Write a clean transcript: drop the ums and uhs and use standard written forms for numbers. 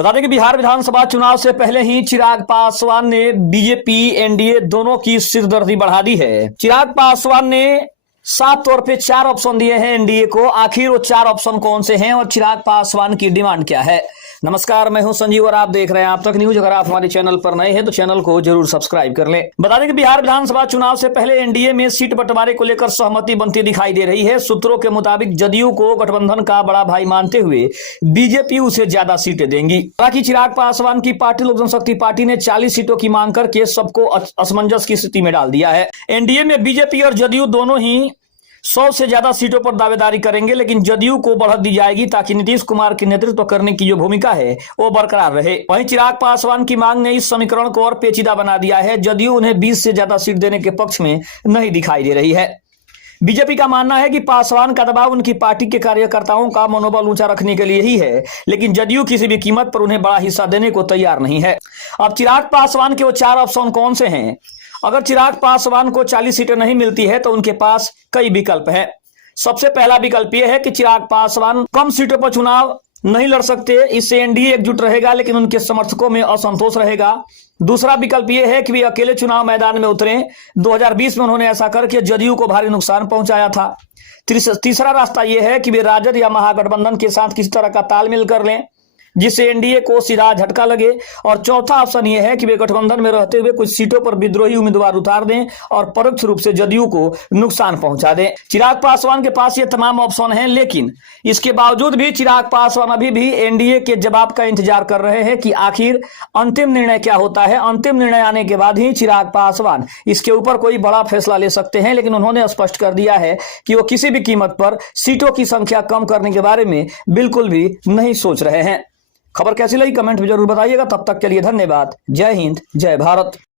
बता दें कि बिहार विधानसभा चुनाव से पहले ही चिराग पासवान ने बीजेपी एनडीए दोनों की सिरदर्दी बढ़ा दी है। चिराग पासवान ने साफ तौर पे 4 ऑप्शन दिए हैं एनडीए को। आखिर वो 4 ऑप्शन कौन से हैं और चिराग पासवान की डिमांड क्या है? नमस्कार, मैं हूं संजीव और आप देख रहे हैं आप तक न्यूज। अगर आप हमारे चैनल पर नए हैं तो चैनल को जरूर सब्सक्राइब कर लें। बता दें कि बिहार विधानसभा चुनाव से पहले एनडीए में सीट बंटवारे को लेकर सहमति बनती दिखाई दे रही है। सूत्रों के मुताबिक जदयू को गठबंधन का बड़ा भाई मानते हुए बीजेपी उसे ज्यादा सीटें देंगी। हालांकि चिराग पासवान की पार्टी लोक जनशक्ति पार्टी ने 40 सीटों की मांग करके सबको असमंजस की स्थिति में डाल दिया है। एनडीए में बीजेपी और जदयू दोनों ही 100 से ज्यादा सीटों पर दावेदारी करेंगे, लेकिन जदयू को बढ़त दी जाएगी ताकि नीतीश कुमार की नेतृत्व करने की जो भूमिका है वो बरकरार रहे। वहीं चिराग पासवान की मांग ने इस समीकरण को और पेचीदा बना दिया है। जदयू उन्हें 20 से ज्यादा सीट देने के पक्ष में नहीं दिखाई दे रही है। बीजेपी का मानना है कि पासवान का दबाव उनकी पार्टी के कार्यकर्ताओं का मनोबल ऊंचा रखने के लिए ही है, लेकिन जदयू किसी भी कीमत पर उन्हें बड़ा हिस्सा देने को तैयार नहीं है। अब चिराग पासवान के वो 4 ऑप्शन कौन से हैं? अगर चिराग पासवान को 40 सीटें नहीं मिलती है तो उनके पास कई विकल्प हैं। सबसे पहला विकल्प यह है कि चिराग पासवान कम सीटों पर चुनाव नहीं लड़ सकते। इससे एनडीए एकजुट रहेगा, लेकिन उनके समर्थकों में असंतोष रहेगा। दूसरा विकल्प यह है कि वे अकेले चुनाव मैदान में उतरें। 2020 में उन्होंने ऐसा करके जदयू को भारी नुकसान पहुंचाया था। तीसरा रास्ता यह है कि वे राजद या महागठबंधन के साथ किसी तरह का तालमेल कर लें जिससे एनडीए को सीधा झटका लगे। और चौथा ऑप्शन यह है कि वे गठबंधन में रहते हुए कुछ सीटों पर विद्रोही उम्मीदवार उतार दें और परोक्ष रूप से जदयू को नुकसान पहुंचा दें। चिराग पासवान के पास ये तमाम ऑप्शन हैं, लेकिन इसके बावजूद भी चिराग पासवान अभी भी एनडीए के जवाब का इंतजार कर रहे हैं कि आखिर अंतिम निर्णय क्या होता है। अंतिम निर्णय आने के बाद ही चिराग पासवान इसके ऊपर कोई बड़ा फैसला ले सकते हैं, लेकिन उन्होंने स्पष्ट कर दिया है कि वो किसी भी कीमत पर सीटों की संख्या कम करने के बारे में बिल्कुल भी नहीं सोच रहे हैं। खबर कैसी लगी कमेंट में जरूर बताइएगा। तब तक के लिए धन्यवाद। जय हिंद, जय भारत।